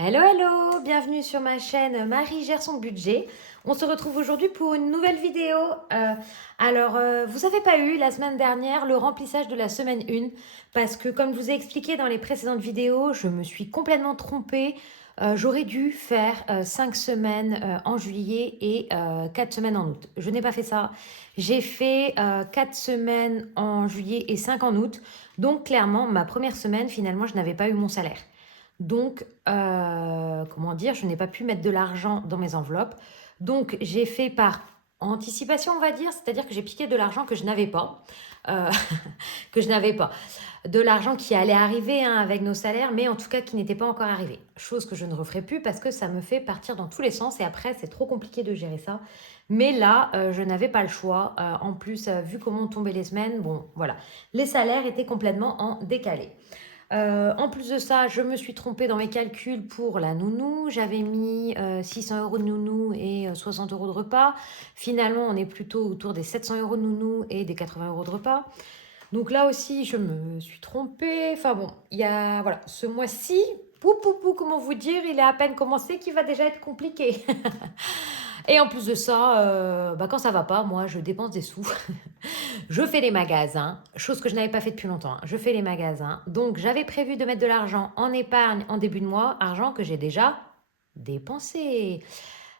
Hello, hello, bienvenue sur ma chaîne Marie gère son budget. On se retrouve aujourd'hui pour une nouvelle vidéo. Vous n'avez pas eu la semaine dernière le remplissage de la semaine 1 parce que comme je vous ai expliqué dans les précédentes vidéos, je me suis complètement trompée. J'aurais dû faire 5 semaines en juillet et 4 semaines en août. Je n'ai pas fait ça. J'ai fait 4 semaines en juillet et 5 en août. Donc clairement, ma première semaine, finalement, je n'avais pas eu mon salaire. Donc, comment dire, je n'ai pas pu mettre de l'argent dans mes enveloppes. Donc, j'ai fait par anticipation, on va dire, c'est-à-dire que j'ai piqué de l'argent que je n'avais pas. Euh, que je n'avais pas. De l'argent qui allait arriver hein, avec nos salaires, mais en tout cas qui n'était pas encore arrivé. Chose que je ne referai plus parce que ça me fait partir dans tous les sens et après, c'est trop compliqué de gérer ça. Mais là, je n'avais pas le choix. En plus, vu comment tombaient les semaines, bon, voilà. Les salaires étaient complètement en décalé. En plus de ça, je me suis trompée dans mes calculs pour la nounou. J'avais mis 600 euros de nounou et 60 euros de repas. Finalement, on est plutôt autour des 700 euros de nounou et des 80 euros de repas. Donc là aussi, je me suis trompée. Enfin bon, il y a, voilà, ce mois-ci, comment vous dire, il est à peine commencé qu'il va déjà être compliqué. Et en plus de ça, quand ça va pas, moi, je dépense des sous. Je fais les magasins, chose que je n'avais pas fait depuis longtemps. Hein. Je fais les magasins. Donc, j'avais prévu de mettre de l'argent en épargne en début de mois, argent que j'ai déjà dépensé.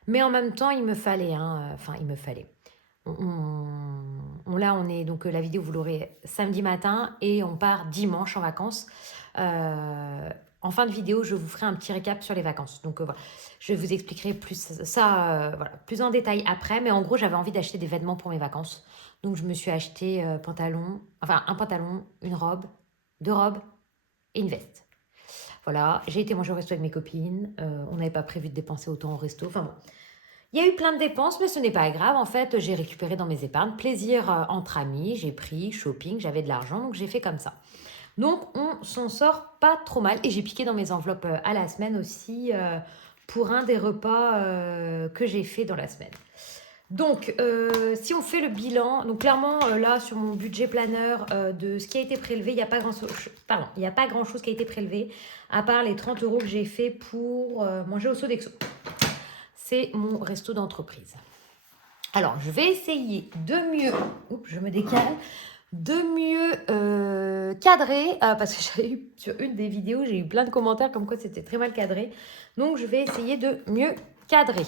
Mais en même temps, il me fallait. Hein, enfin, il me fallait. Là, on est. Donc, la vidéo, vous l'aurez samedi matin et on part dimanche en vacances. Euh, En fin de vidéo, je vous ferai un petit récap sur les vacances. Donc, voilà. Je vous expliquerai plus ça, voilà, plus en détail après. Mais en gros, j'avais envie d'acheter des vêtements pour mes vacances. Donc, je me suis acheté un pantalon, une robe, deux robes et une veste. Voilà, j'ai été manger au resto avec mes copines. On n'avait pas prévu de dépenser autant au resto. Enfin bon, il y a eu plein de dépenses, mais ce n'est pas grave. En fait, j'ai récupéré dans mes épargnes. Plaisir entre amis, j'ai pris shopping, j'avais de l'argent, donc j'ai fait comme ça. Donc, on s'en sort pas trop mal. Et j'ai piqué dans mes enveloppes à la semaine aussi pour un des repas que j'ai fait dans la semaine. Donc, si on fait le bilan, donc clairement, là, sur mon budget planeur de ce qui a été prélevé, il n'y a pas grand-chose, pardon, il n'y a pas grand-chose qui a été prélevé, à part les 30 euros que j'ai fait pour manger au Sodexo. C'est mon resto d'entreprise. Alors, je vais essayer de mieux, oups, je me décale, de mieux cadrer, parce que j'avais eu sur une des vidéos, j'ai eu plein de commentaires comme quoi c'était très mal cadré. Donc, je vais essayer de mieux cadrer.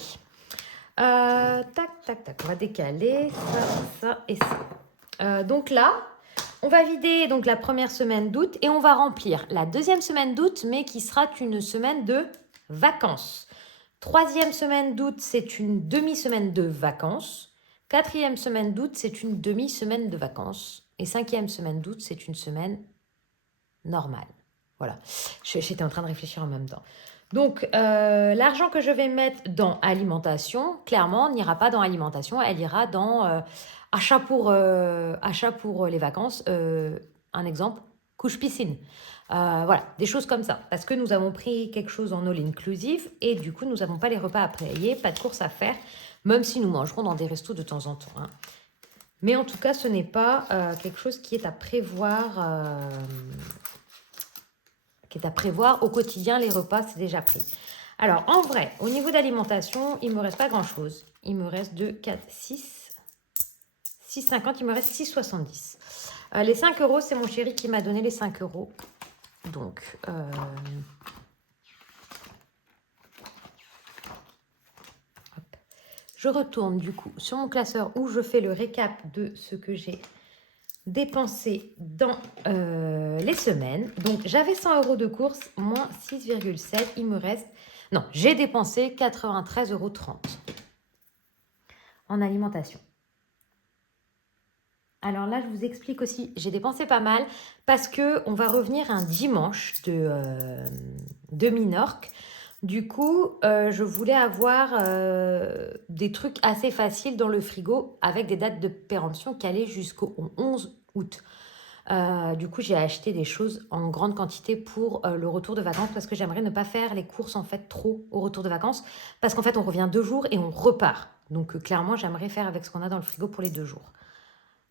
Tac, on va décaler ça et ça. Donc là, on va vider donc la première semaine d'août et on va remplir la deuxième semaine d'août, mais qui sera une semaine de vacances. Troisième semaine d'août, c'est une demi-semaine de vacances. Quatrième semaine d'août, c'est une demi-semaine de vacances. Et cinquième semaine d'août, c'est une semaine normale. Voilà, j'étais en train de réfléchir en même temps. Donc, l'argent que je vais mettre dans alimentation, clairement, n'ira pas dans alimentation, elle ira dans achat pour les vacances. Un exemple, couche piscine. Voilà, des choses comme ça. Parce que nous avons pris quelque chose en all inclusive et du coup, nous n'avons pas les repas à payer, pas de courses à faire, même si nous mangerons dans des restos de temps en temps. Hein. Mais en tout cas, ce n'est pas quelque chose qui est à prévoir. Au quotidien, les repas, c'est déjà pris. Alors, en vrai, au niveau d'alimentation, il ne me reste pas grand-chose. Il me reste 2, 4, 6, 6,50, il me reste 6,70. Les 5 euros, c'est mon chéri qui m'a donné les 5 euros. Donc, je retourne du coup sur mon classeur où je fais le récap de ce que j'ai dépensé dans les semaines. Donc, j'avais 100 euros de course, moins 6,7. Il me reste... Non, j'ai dépensé 93,30 euros en alimentation. Alors là, je vous explique aussi, j'ai dépensé pas mal parce qu'on va revenir un dimanche de Minorque. Du coup, je voulais avoir des trucs assez faciles dans le frigo avec des dates de péremption qui allaient jusqu'au 11 août. Du coup, j'ai acheté des choses en grande quantité pour le retour de vacances parce que j'aimerais ne pas faire les courses en fait trop au retour de vacances parce qu'en fait, on revient 2 jours et on repart. Donc, clairement, j'aimerais faire avec ce qu'on a dans le frigo pour les 2 jours.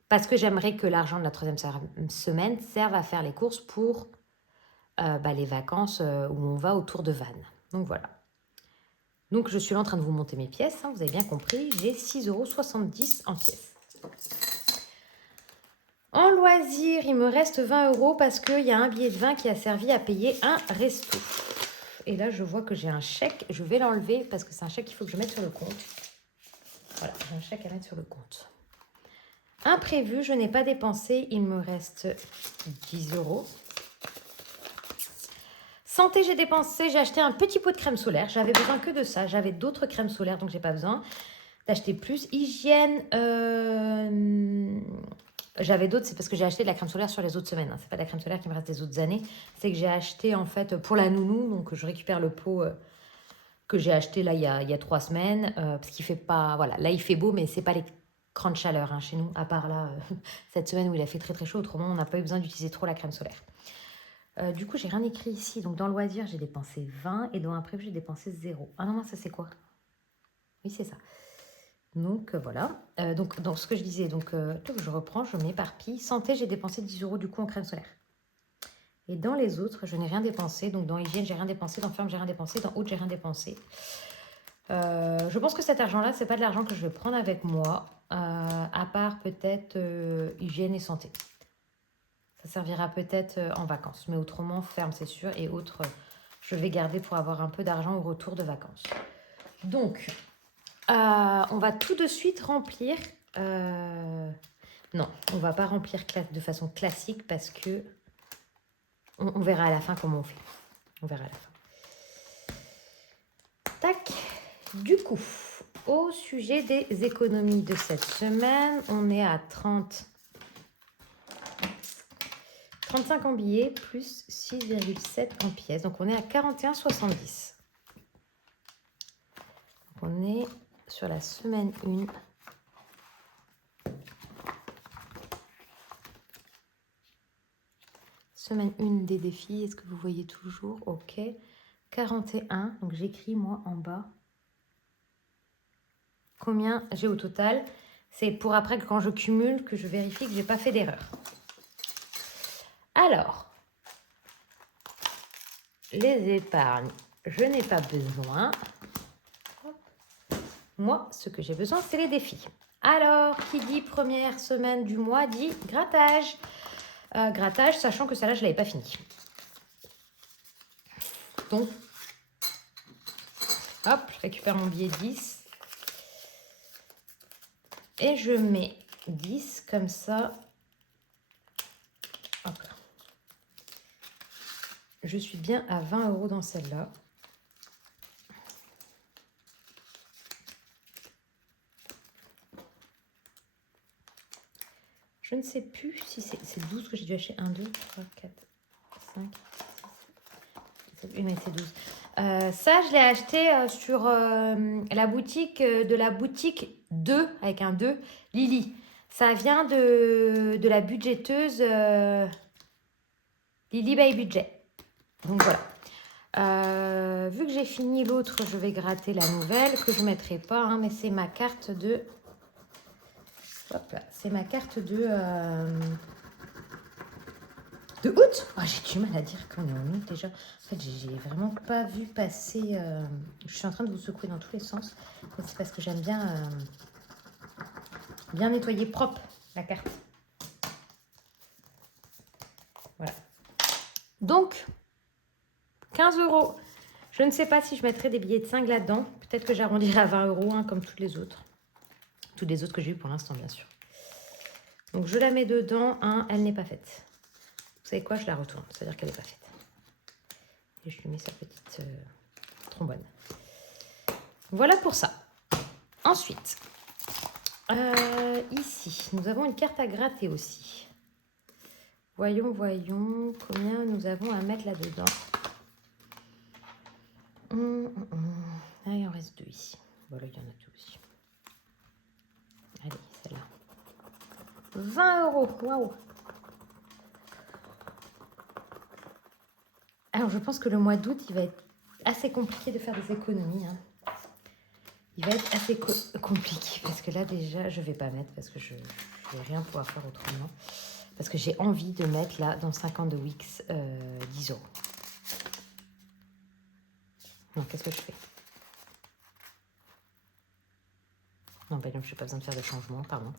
Parce que j'aimerais que l'argent de la troisième semaine serve à faire les courses pour les vacances où on va autour de Vannes. Donc voilà. Donc je suis là en train de vous monter mes pièces, hein, vous avez bien compris, j'ai 6,70 € en pièces. En loisir, il me reste 20 € parce qu'il y a un billet de 20 qui a servi à payer un resto. Et là, je vois que j'ai un chèque. Je vais l'enlever parce que c'est un chèque qu'il faut que je mette sur le compte. Voilà, j'ai un chèque à mettre sur le compte. Imprévu, je n'ai pas dépensé. Il me reste 10 €. Santé, j'ai dépensé. J'ai acheté un petit pot de crème solaire. J'avais besoin que de ça. J'avais d'autres crèmes solaires, donc j'ai pas besoin d'acheter plus. Hygiène, j'avais d'autres, c'est parce que j'ai acheté de la crème solaire sur les autres semaines. Hein. C'est pas de la crème solaire qui me reste des autres années. C'est que j'ai acheté en fait pour la nounou. Donc je récupère le pot que j'ai acheté là il y a 3 semaines. Parce qu'il fait pas. Voilà, là il fait beau, mais c'est pas les grandes chaleurs hein, chez nous. À part là, cette semaine où il a fait très très chaud. Autrement, on n'a pas eu besoin d'utiliser trop la crème solaire. Du coup, j'ai rien écrit ici. Donc dans le loisir, j'ai dépensé 20 et dans imprévu, j'ai dépensé 0. Ah non, ça c'est quoi? Oui, c'est ça. Donc voilà, donc dans ce que je disais, donc je reprends, je m'éparpille. Santé, j'ai dépensé 10 € du coup en crème solaire. Et dans les autres, je n'ai rien dépensé. Donc dans hygiène, j'ai rien dépensé. Dans ferme, j'ai rien dépensé. Dans haute, j'ai rien dépensé. Je pense que cet argent-là, c'est pas de l'argent que je vais prendre avec moi, à part peut-être hygiène et santé. Ça servira peut-être en vacances. Mais autrement, ferme, c'est sûr. Et autres, je vais garder pour avoir un peu d'argent au retour de vacances. Donc... on va tout de suite remplir. Non, on va pas remplir de façon classique parce que on verra à la fin comment on fait. On verra à la fin. Tac. Du coup, au sujet des économies de cette semaine, on est à 35 en billets plus 6,7 en pièces. Donc on est à 41,70. On est sur la semaine 1. Semaine 1 des défis, est-ce que vous voyez toujours? Ok. 41, donc j'écris moi en bas combien j'ai au total. C'est pour après que quand je cumule, que je vérifie que je n'ai pas fait d'erreur. Alors, les épargnes, je n'ai pas besoin. Moi, ce que j'ai besoin, c'est les défis. Alors, qui dit première semaine du mois dit grattage. Grattage, sachant que celle-là, je ne l'avais pas fini. Donc, hop, je récupère mon billet 10. Et je mets 10 comme ça. Hop là. Je suis bien à 20 € dans celle-là. Je ne sais plus si c'est 12 que j'ai dû acheter. 1, 2, 3, 4, 5, 6, 7, mais c'est 12. Ça, je l'ai acheté sur la boutique de la boutique 2, avec un 2, Lily. Ça vient de la budgéteuse Lily by Budget. Donc voilà. Vu que j'ai fini l'autre, je vais gratter la nouvelle, que je ne mettrai pas, hein, mais c'est ma carte de... Hop là, c'est ma carte de août. Oh, j'ai du mal à dire qu'on est en août déjà. En fait, j'ai vraiment pas vu passer... je suis en train de vous secouer dans tous les sens. C'est parce que j'aime bien, bien nettoyer propre la carte. Voilà. Donc, 15 €. Je ne sais pas si je mettrai des billets de 5 là-dedans. Peut-être que j'arrondirai à 20 €, hein, comme toutes les autres. Toutes les autres que j'ai eues pour l'instant, bien sûr. Donc, je la mets dedans. Hein, elle n'est pas faite. Vous savez quoi? Je la retourne. C'est-à-dire qu'elle n'est pas faite. Et je lui mets sa petite trombone. Voilà pour ça. Ensuite, ici, nous avons une carte à gratter aussi. Voyons combien nous avons à mettre là-dedans. Ah, il en reste 2 ici. Voilà, il y en a 2 aussi. Allez, celle-là. 20 €. Waouh! Alors, je pense que le mois d'août, il va être assez compliqué de faire des économies. Hein. Il va être assez compliqué parce que là, déjà, je ne vais pas mettre parce que je ne vais rien pouvoir faire autrement. Parce que j'ai envie de mettre là, dans 50 de Wix, 10 €. Non, qu'est-ce que je fais? Non, ben non, je n'ai pas besoin de faire de changement, pardon.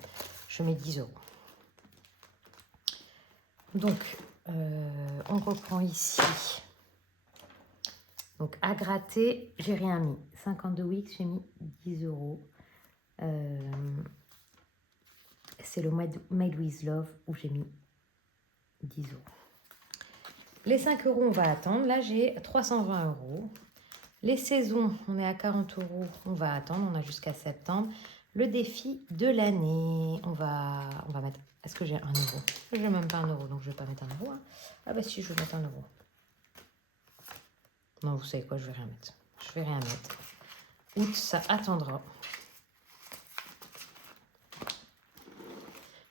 Je mets 10 euros. Donc, on reprend ici. Donc, à gratter, j'ai rien mis. 52 Wix, j'ai mis 10 euros. C'est le Made with Love où j'ai mis 10 euros. Les 5 euros, on va attendre. Là, j'ai 320 euros. Les saisons, on est à 40 euros. On va attendre. On a jusqu'à septembre. Le défi de l'année. On va mettre... Est-ce que j'ai 1 euro? Je n'ai même pas 1 euro, donc je ne vais pas mettre 1 euro. Hein. Ah bah si, je vais mettre 1 euro. Non, vous savez quoi, je vais rien mettre. Je vais rien mettre. Août, ça attendra.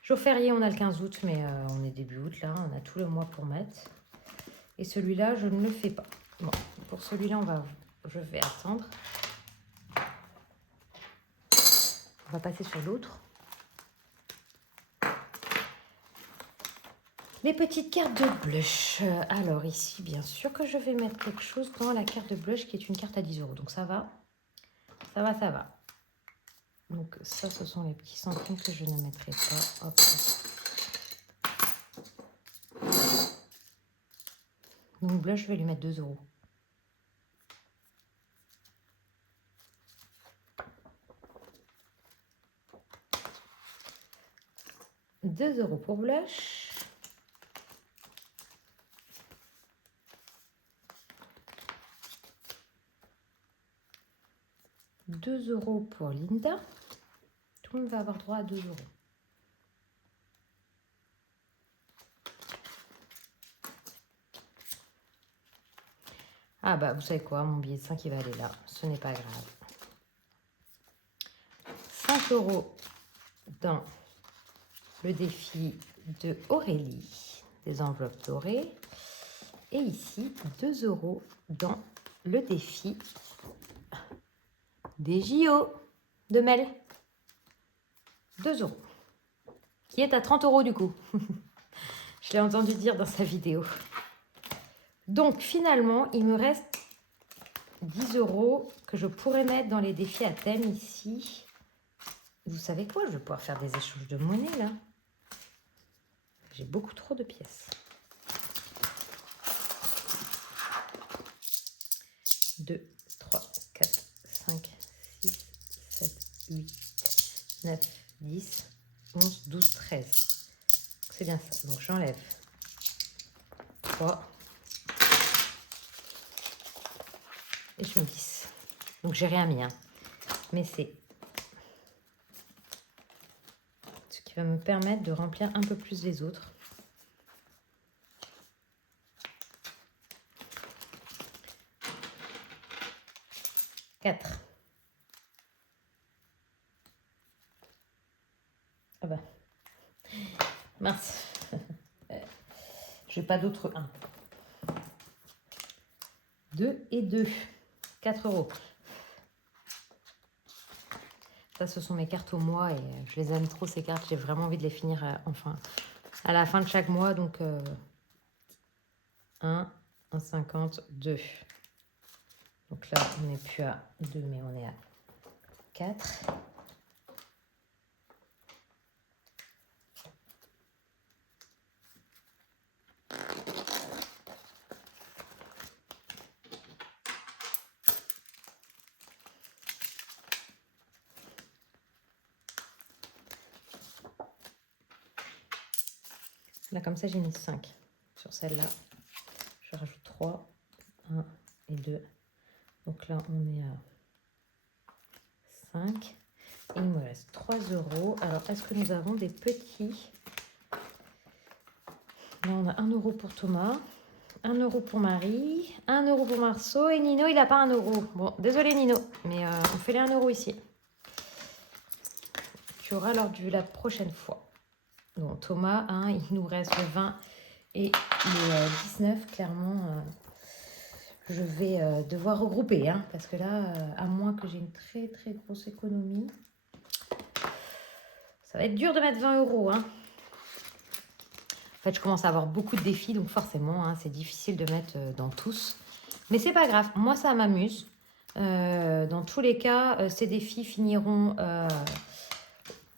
Jour férié, on a le 15 août, mais on est début août, là. On a tout le mois pour mettre. Et celui-là, je ne le fais pas. Bon, pour celui-là, je vais attendre. On va passer sur l'autre. Les petites cartes de blush. Alors ici, bien sûr que je vais mettre quelque chose dans la carte de blush qui est une carte à 10 euros. Donc ça va. Ça va, ça va. Donc ça, ce sont les petits centimes que je ne mettrai pas. Hop. Donc blush, je vais lui mettre 2 euros. €2 pour blush. €2 pour Linda. Tout le monde va avoir droit à 2 euros. Ah bah vous savez quoi, mon billet de 5 il va aller là, ce n'est pas grave. 5 euros dans le défi de Aurélie, des enveloppes dorées. Et ici, 2 euros dans le défi des JO de Mel. 2 euros. Qui est à 30 euros du coup. Je l'ai entendu dire dans sa vidéo. Donc finalement, il me reste 10 euros que je pourrais mettre dans les défis à thème ici. Vous savez quoi? Je vais pouvoir faire des échanges de monnaie là. J'ai beaucoup trop de pièces. 2, 3, 4, 5, 6, 7, 8, 9, 10, 11, 12, 13. C'est bien ça. Donc j'enlève 3 et je me glisse. Donc j'ai rien mis, hein. Mais c'est ce qui va me permettre de remplir un peu plus les autres. Quatre. Ah bah. Mince. Je n'ai pas d'autre 1. 2 et 2. 4 euros. Ça, ce sont mes cartes au mois et je les aime trop ces cartes. J'ai vraiment envie de les finir à la fin de chaque mois. Donc 1, 1,50, 2. Donc là, on n'est plus à 2, mais on est à 4. Là, comme ça, j'ai mis 5 sur celle-là. Je rajoute 3, 1 et 2. Donc là, on est à 5. Et il me reste 3 euros. Alors, est-ce que nous avons des petits? Là, on a 1 euro pour Thomas, 1 euro pour Marie, 1 euro pour Marceau. Et Nino, il n'a pas 1 euro. Bon, désolé Nino, mais on fait les 1 euro ici. Tu auras lors de la prochaine fois. Bon, Thomas, hein, il nous reste le 20 et le 19. Clairement, je vais devoir regrouper. Hein, parce que là, à moins que j'ai une très très grosse économie, ça va être dur de mettre 20 euros. Hein. En fait, je commence à avoir beaucoup de défis. Donc forcément, hein, c'est difficile de mettre dans tous. Mais c'est pas grave. Moi, ça m'amuse. Dans tous les cas, ces défis finiront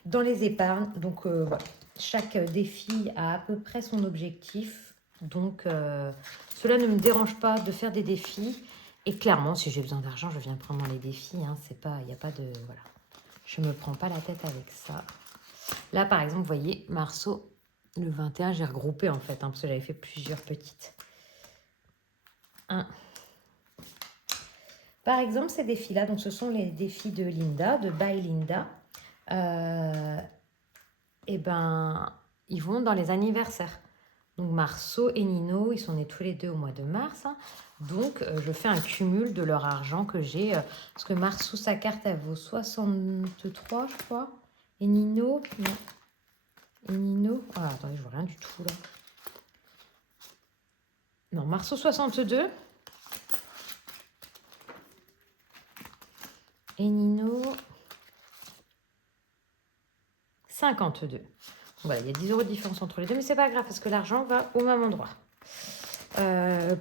dans les épargnes. Donc, voilà. Chaque défi a à peu près son objectif. Donc, cela ne me dérange pas de faire des défis. Et clairement, si j'ai besoin d'argent, je viens prendre dans les défis. Hein. C'est pas, il n'y a pas de... Voilà. Je ne me prends pas la tête avec ça. Là, par exemple, vous voyez, Marceau, le 21, j'ai regroupé en fait, hein, parce que j'avais fait plusieurs petites. Par exemple, ces défis-là, donc ce sont les défis de Linda, de By Linda. Et ben, ils vont dans les anniversaires. Donc Marceau et Nino, ils sont nés tous les deux au mois de mars. Hein. Donc, je fais un cumul de leur argent que j'ai. Parce que Marceau, sa carte, elle vaut 63, je crois. Et Nino, non. Et Nino, ah, attendez, je vois rien du tout là. Non, Marceau 62. Et Nino 52. Voilà, il y a 10 € de différence entre les deux, mais c'est pas grave parce que l'argent va au même endroit.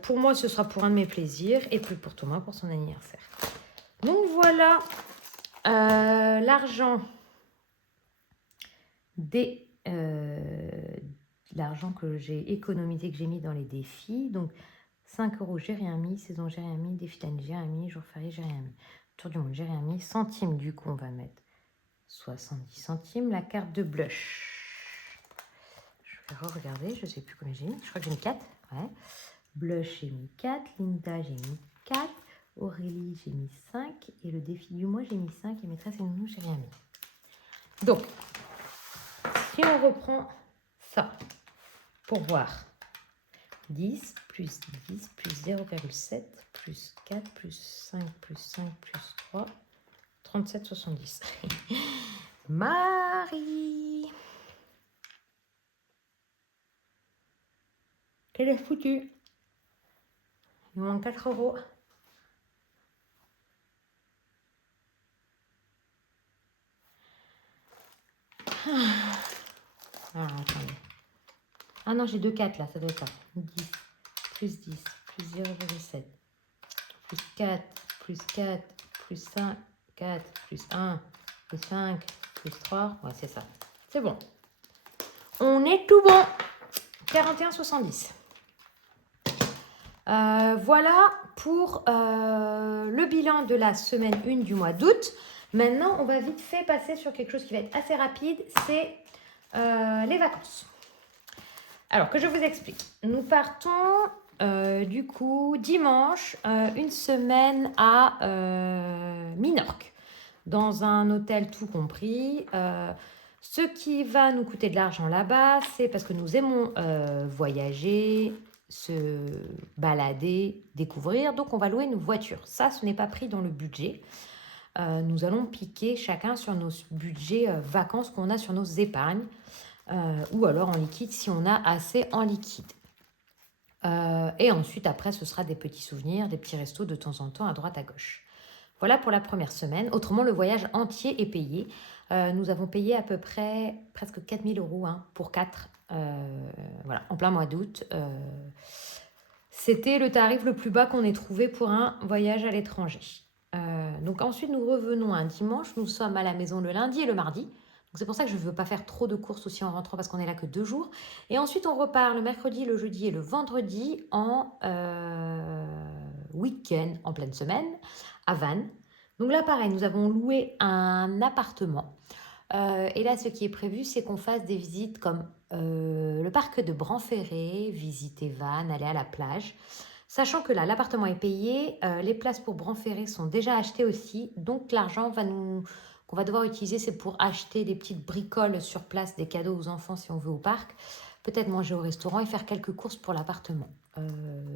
Pour moi, ce sera pour un de mes plaisirs et plus pour Thomas pour son anniversaire. Donc voilà l'argent l'argent que j'ai économisé, que j'ai mis dans les défis. Donc 5 €, j'ai rien mis. Saison, j'ai rien mis. Défi d'année, j'ai rien mis. Jour férié, j'ai rien mis. Tour du monde, j'ai rien mis. Centimes, du coup, on va mettre 70 centimes. La carte de blush. Je vais regarder, je ne sais plus combien j'ai mis. Je crois que j'ai mis 4. Ouais. Blush, j'ai mis 4. Linda, j'ai mis 4. Aurélie, j'ai mis 5. Et le défi du mois, j'ai mis 5. Et maîtresse et nounou, j'ai rien mis. Donc, si on reprend ça pour voir 10 plus 10 plus 0,7 plus 4 plus 5 plus 5 plus 3, 37,70. Marie, qu'elle est foutue. Il me manque 4 €. Alors, attendez. Ah non, j'ai 2 4 là, ça doit être ça. 10 plus 10 plus 0,7 plus 4 plus 4 plus 5, 4 plus 1 plus 5 plus 3. Ouais, c'est ça. C'est bon. On est tout bon. 41,70. Voilà pour le bilan de la semaine 1 du mois d'août. Maintenant, on va vite fait passer sur quelque chose qui va être assez rapide, c'est les vacances. Alors, que je vous explique. Nous partons du coup dimanche une semaine à Minorque, dans un hôtel tout compris. Ce qui va nous coûter de l'argent là-bas, c'est parce que nous aimons voyager, se balader, découvrir. Donc, on va louer une voiture. Ça, ce n'est pas pris dans le budget. Nous allons piquer chacun sur nos budgets vacances qu'on a sur nos épargnes. Ou alors en liquide si on a assez en liquide. Et ensuite, après, ce sera des petits souvenirs, des petits restos de temps en temps à droite à gauche. Voilà pour la première semaine. Autrement, le voyage entier est payé. Nous avons payé à peu près presque 4 000 € hein, pour 4. Voilà, en plein mois d'août. C'était le tarif le plus bas qu'on ait trouvé pour un voyage à l'étranger. Donc ensuite, nous revenons un dimanche. Nous sommes à la maison le lundi et le mardi. Donc c'est pour ça que je ne veux pas faire trop de courses aussi en rentrant parce qu'on est là que 2 jours. Et ensuite, on repart le mercredi, le jeudi et le vendredi en week-end, en pleine semaine, à Vannes. Donc là, pareil, nous avons loué un appartement. Et là, ce qui est prévu, c'est qu'on fasse des visites comme le parc de Branferré, visiter Vannes, aller à la plage. Sachant que là, l'appartement est payé, les places pour Branferré sont déjà achetées aussi. Donc l'argent qu'on va devoir utiliser, c'est pour acheter des petites bricoles sur place, des cadeaux aux enfants si on veut au parc. Peut-être manger au restaurant et faire quelques courses pour l'appartement.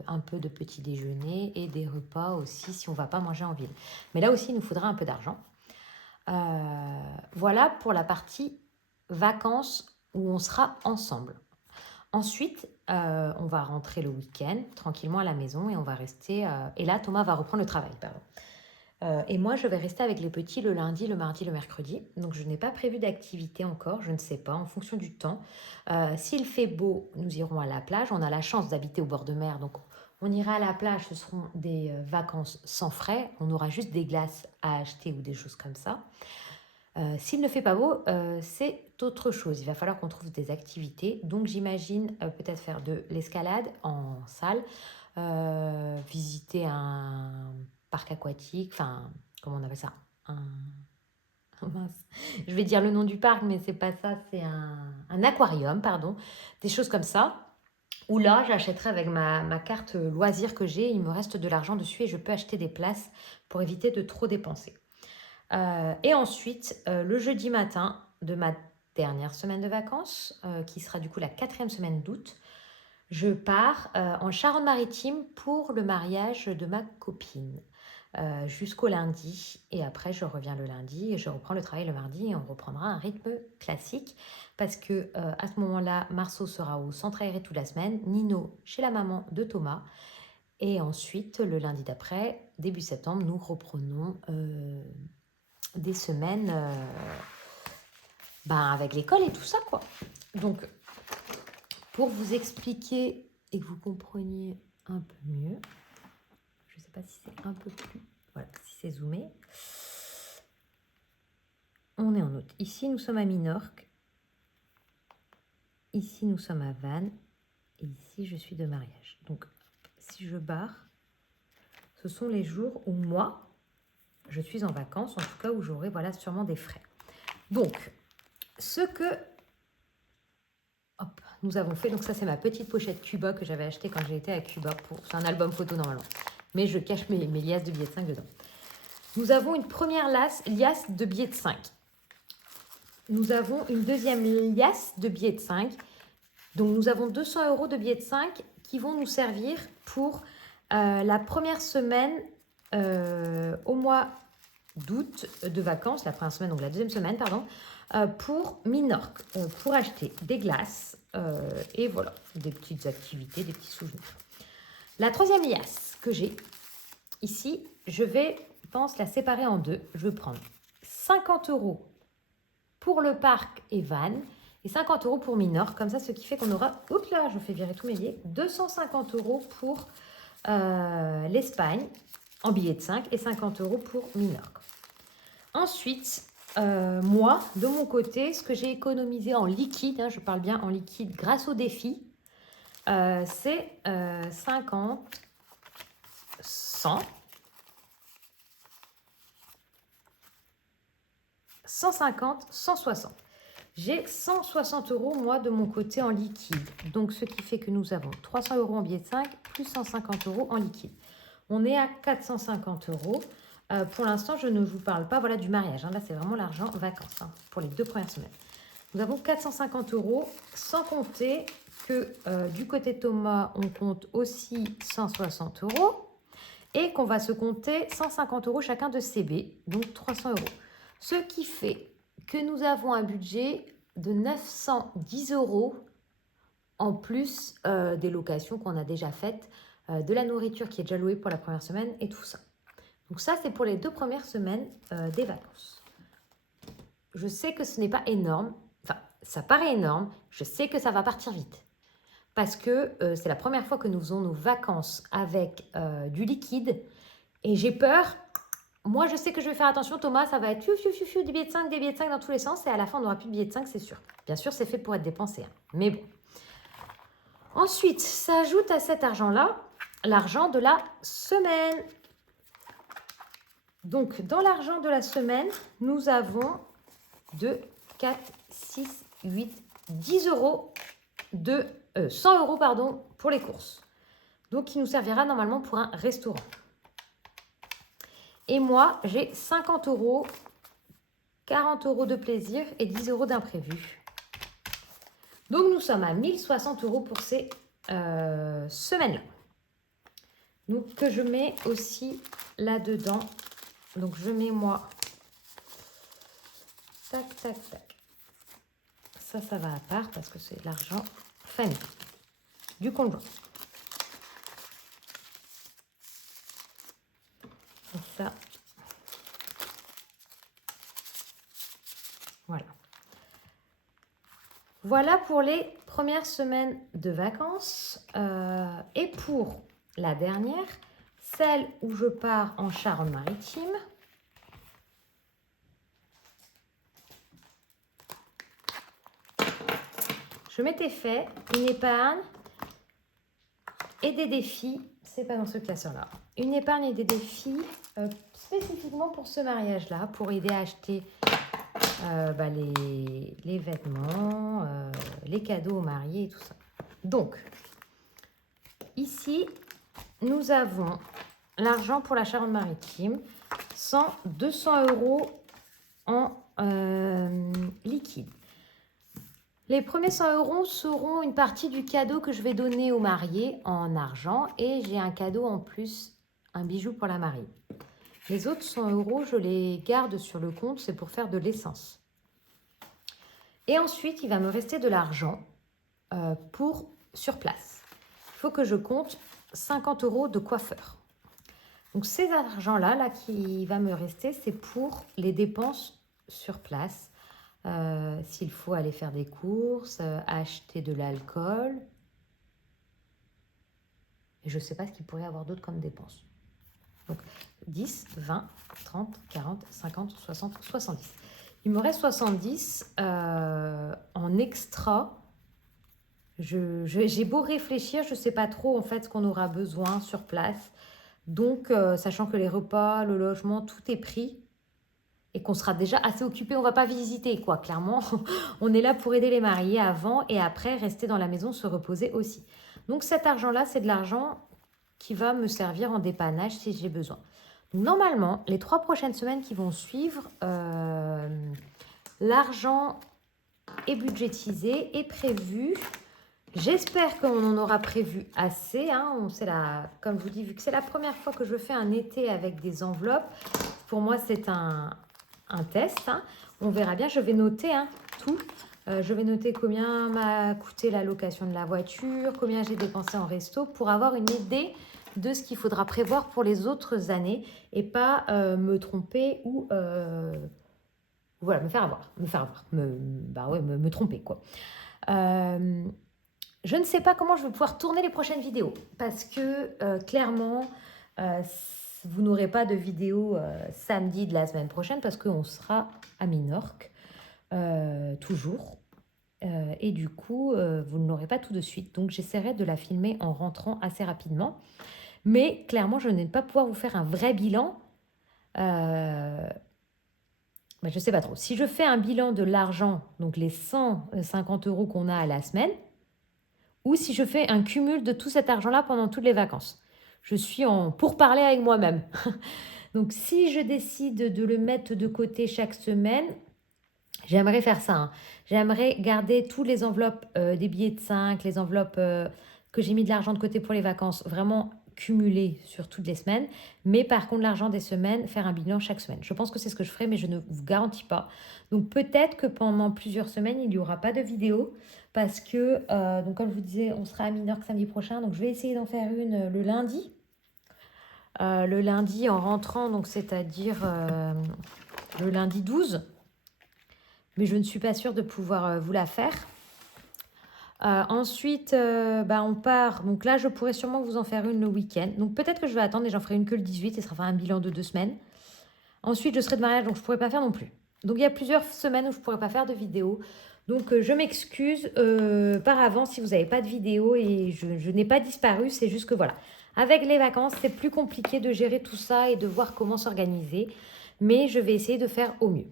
Un peu de petit déjeuner et des repas aussi si on ne va pas manger en ville. Mais là aussi, il nous faudra un peu d'argent. Voilà pour la partie vacances où on sera ensemble. Ensuite, on va rentrer le week-end tranquillement à la maison et on va rester... et là, Thomas va reprendre le travail, pardon. Et moi, je vais rester avec les petits le lundi, le mardi, le mercredi. Donc, je n'ai pas prévu d'activité encore, je ne sais pas, en fonction du temps. S'il fait beau, nous irons à la plage. On a la chance d'habiter au bord de mer, donc On ira à la plage, ce seront des vacances sans frais. On aura juste des glaces à acheter ou des choses comme ça. S'il ne fait pas beau, c'est autre chose. Il va falloir qu'on trouve des activités. Donc j'imagine peut-être faire de l'escalade en salle, visiter un parc aquatique, enfin, comment on appelle ça? Un... oh mince. Je vais dire le nom du parc, mais c'est pas ça, c'est un aquarium, pardon. Des choses comme ça. Ou là, j'achèterai avec ma carte loisir que j'ai, il me reste de l'argent dessus et je peux acheter des places pour éviter de trop dépenser. Et ensuite, le jeudi matin de ma dernière semaine de vacances, qui sera du coup la 4e semaine d'août, je pars en Charente-Maritime pour le mariage de ma copine jusqu'au lundi. Et après, je reviens le lundi et je reprends le travail le mardi et on reprendra un rythme classique parce que à ce moment-là, Marceau sera au centre aéré toute la semaine, Nino chez la maman de Thomas. Et ensuite, le lundi d'après, début septembre, nous reprenons des semaines avec l'école et tout ça, quoi. Donc, pour vous expliquer et que vous compreniez un peu mieux, je ne sais pas si c'est un peu plus... Voilà, si c'est zoomé. On est en août. Ici, nous sommes à Minorque. Ici, nous sommes à Vannes. Et ici, je suis de mariage. Donc, si je barre, ce sont les jours où moi, je suis en vacances, en tout cas où j'aurai sûrement des frais. Donc, ce que nous avons fait, donc ça c'est ma petite pochette Cuba que j'avais achetée quand j'ai été à Cuba. C'est un album photo normalement, mais je cache mes liasses de billets de 5 dedans. Nous avons une première liasse de billets de 5. Nous avons une deuxième liasse de billets de 5. Donc nous avons 200 € de billets de 5 qui vont nous servir pour la première semaine au mois d'août de vacances, la première semaine, donc la deuxième semaine, pardon, pour Minorque, pour acheter des glaces et voilà, des petites activités, des petits souvenirs. La troisième liasse que j'ai ici, je vais, je pense, la séparer en deux. Je vais prendre 50 € pour le parc et Vannes et 50 € pour Minorque, comme ça, ce qui fait qu'on aura, oups là, je fais virer tous mes billets, 250 € pour l'Espagne en billets de 5 et 50 € pour Minorque. Ensuite, moi, de mon côté, ce que j'ai économisé en liquide, je parle bien en liquide grâce au défi, c'est 50, 100, 150, 160. J'ai 160 € moi de mon côté en liquide. Donc ce qui fait que nous avons 300 € en billets de 5 plus 150 € en liquide. On est à 450 €. Pour l'instant, je ne vous parle pas du mariage. Là, c'est vraiment l'argent vacances pour les 2 premières semaines. Nous avons 450 €, sans compter que du côté de Thomas, on compte aussi 160 € et qu'on va se compter 150 € chacun de CB, donc 300 €. Ce qui fait que nous avons un budget de 910 € en plus des locations qu'on a déjà faites, de la nourriture qui est déjà louée pour la première semaine et tout ça. Donc ça, c'est pour les 2 premières semaines des vacances. Je sais que ce n'est pas énorme. Enfin, ça paraît énorme. Je sais que ça va partir vite. Parce que c'est la première fois que nous faisons nos vacances avec du liquide. Et j'ai peur. Moi, je sais que je vais faire attention. Thomas, ça va être des billets de 5, des billets de 5 dans tous les sens. Et à la fin, on n'aura plus de billets de 5, c'est sûr. Bien sûr, c'est fait pour être dépensé. Mais bon. Ensuite, s'ajoute à cet argent-là l'argent de la semaine. Donc, dans l'argent de la semaine, nous avons 2, 4, 6, 8, 10 € de 100 € pardon, pour les courses. Donc, qui nous servira normalement pour un restaurant. Et moi, j'ai 50 €, 40 € de plaisir et 10 € d'imprévu. Donc, nous sommes à 1060 € pour ces semaines-là. Donc, que je mets aussi là-dedans. Donc, je mets moi, tac, tac, tac. Ça va à part parce que c'est de l'argent famille, du conjoint. Et ça, voilà. Voilà pour les premières semaines de vacances. Et pour la dernière, celle où je pars en Charente-Maritime. Je m'étais fait une épargne et des défis, c'est pas dans ce classeur-là, une épargne et des défis spécifiquement pour ce mariage-là, pour aider à acheter les vêtements, les cadeaux aux mariés et tout ça. Donc, ici, nous avons l'argent pour la Charente-Maritime, 200 € en liquide. Les premiers 100 € seront une partie du cadeau que je vais donner aux mariés en argent et j'ai un cadeau en plus, un bijou pour la mariée. Les autres 100 €, je les garde sur le compte, c'est pour faire de l'essence. Et ensuite, il va me rester de l'argent pour sur place. Il faut que je compte 50 € de coiffeur. Donc ces argents-là là, qui va me rester, c'est pour les dépenses sur place. S'il faut aller faire des courses, acheter de l'alcool. Et je ne sais pas ce qu'il pourrait y avoir d'autre comme dépenses. Donc 10, 20, 30, 40, 50, 60, 70. Il me reste 70 en extra. J'ai beau réfléchir, je ne sais pas trop en fait ce qu'on aura besoin sur place. Donc, sachant que les repas, le logement, tout est pris et qu'on sera déjà assez occupé, on ne va pas visiter quoi, clairement. On est là pour aider les mariés avant et après rester dans la maison, se reposer aussi. Donc cet argent-là, c'est de l'argent qui va me servir en dépannage si j'ai besoin. Normalement, les 3 prochaines semaines qui vont suivre, l'argent est budgétisé, est prévu. J'espère qu'on en aura prévu assez. Comme je vous dis, vu que c'est la première fois que je fais un été avec des enveloppes, pour moi c'est un test. On verra bien, je vais noter tout. Je vais noter combien m'a coûté la location de la voiture, combien j'ai dépensé en resto pour avoir une idée de ce qu'il faudra prévoir pour les autres années et pas me tromper ou voilà, me faire avoir, me tromper quoi. Je ne sais pas comment je vais pouvoir tourner les prochaines vidéos parce que clairement, vous n'aurez pas de vidéo samedi de la semaine prochaine parce qu'on sera à Minorque, toujours. Et du coup, vous ne l'aurez pas tout de suite. Donc, j'essaierai de la filmer en rentrant assez rapidement. Mais clairement, je ne vais pas pouvoir vous faire un vrai bilan. Je ne sais pas trop. Si je fais un bilan de l'argent, donc les 150 € qu'on a à la semaine, ou si je fais un cumul de tout cet argent-là pendant toutes les vacances. Je suis en pourparlers avec moi-même. Donc, si je décide de le mettre de côté chaque semaine, j'aimerais faire ça. J'aimerais garder toutes les enveloppes des billets de 5, les enveloppes que j'ai mis de l'argent de côté pour les vacances, vraiment cumulées sur toutes les semaines. Mais par contre, l'argent des semaines, faire un bilan chaque semaine. Je pense que c'est ce que je ferai, mais je ne vous garantis pas. Donc, peut-être que pendant plusieurs semaines, il n'y aura pas de vidéo. Parce que, donc comme je vous disais, on sera à Minorque samedi prochain. Donc, je vais essayer d'en faire une le lundi. Le lundi en rentrant, donc c'est-à-dire le lundi 12. Mais je ne suis pas sûre de pouvoir vous la faire. Ensuite, on part. Donc là, je pourrais sûrement vous en faire une le week-end. Donc peut-être que je vais attendre et j'en ferai une que le 18 et ça fera un bilan de 2 semaines. Ensuite, je serai de mariage, donc je ne pourrai pas faire non plus. Donc il y a plusieurs semaines où je ne pourrai pas faire de vidéo. Donc je m'excuse par avance si vous n'avez pas de vidéo et je n'ai pas disparu. C'est juste que voilà, avec les vacances, c'est plus compliqué de gérer tout ça et de voir comment s'organiser. Mais je vais essayer de faire au mieux.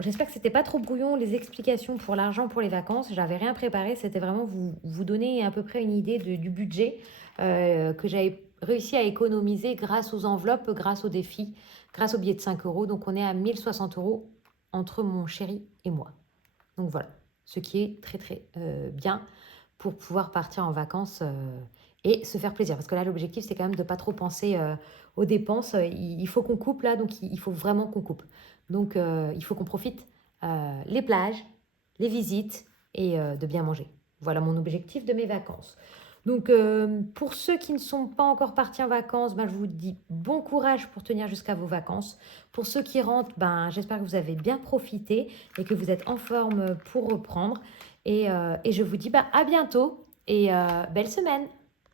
J'espère que c'était pas trop brouillon les explications pour l'argent pour les vacances. J'avais rien préparé, c'était vraiment vous donner à peu près une idée du budget que j'avais réussi à économiser grâce aux enveloppes, grâce aux défis, grâce aux billets de 5 €. Donc on est à 1060 € entre mon chéri et moi. Donc voilà, ce qui est très très bien pour pouvoir partir en vacances et se faire plaisir. Parce que là, l'objectif, c'est quand même de ne pas trop penser aux dépenses. Il faut qu'on coupe là, donc il faut vraiment qu'on coupe. Donc, il faut qu'on profite les plages, les visites et de bien manger. Voilà mon objectif de mes vacances. Donc, pour ceux qui ne sont pas encore partis en vacances, je vous dis bon courage pour tenir jusqu'à vos vacances. Pour ceux qui rentrent, j'espère que vous avez bien profité et que vous êtes en forme pour reprendre. Et je vous dis à bientôt et belle semaine.